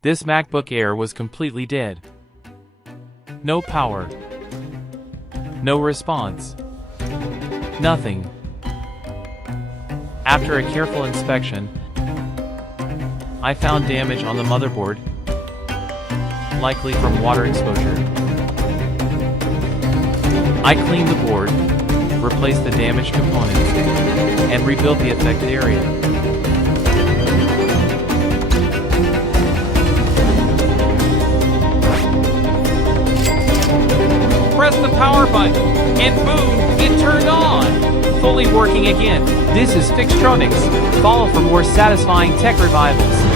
This MacBook Air was completely dead. No power. No response. Nothing. After a careful inspection, I found damage on the motherboard, likely from water exposure. I cleaned the board, replaced the damaged components, and rebuilt the affected area. Press the power button, and boom, it turned on! Fully working again. This is FixTronix. Follow for more satisfying tech revivals.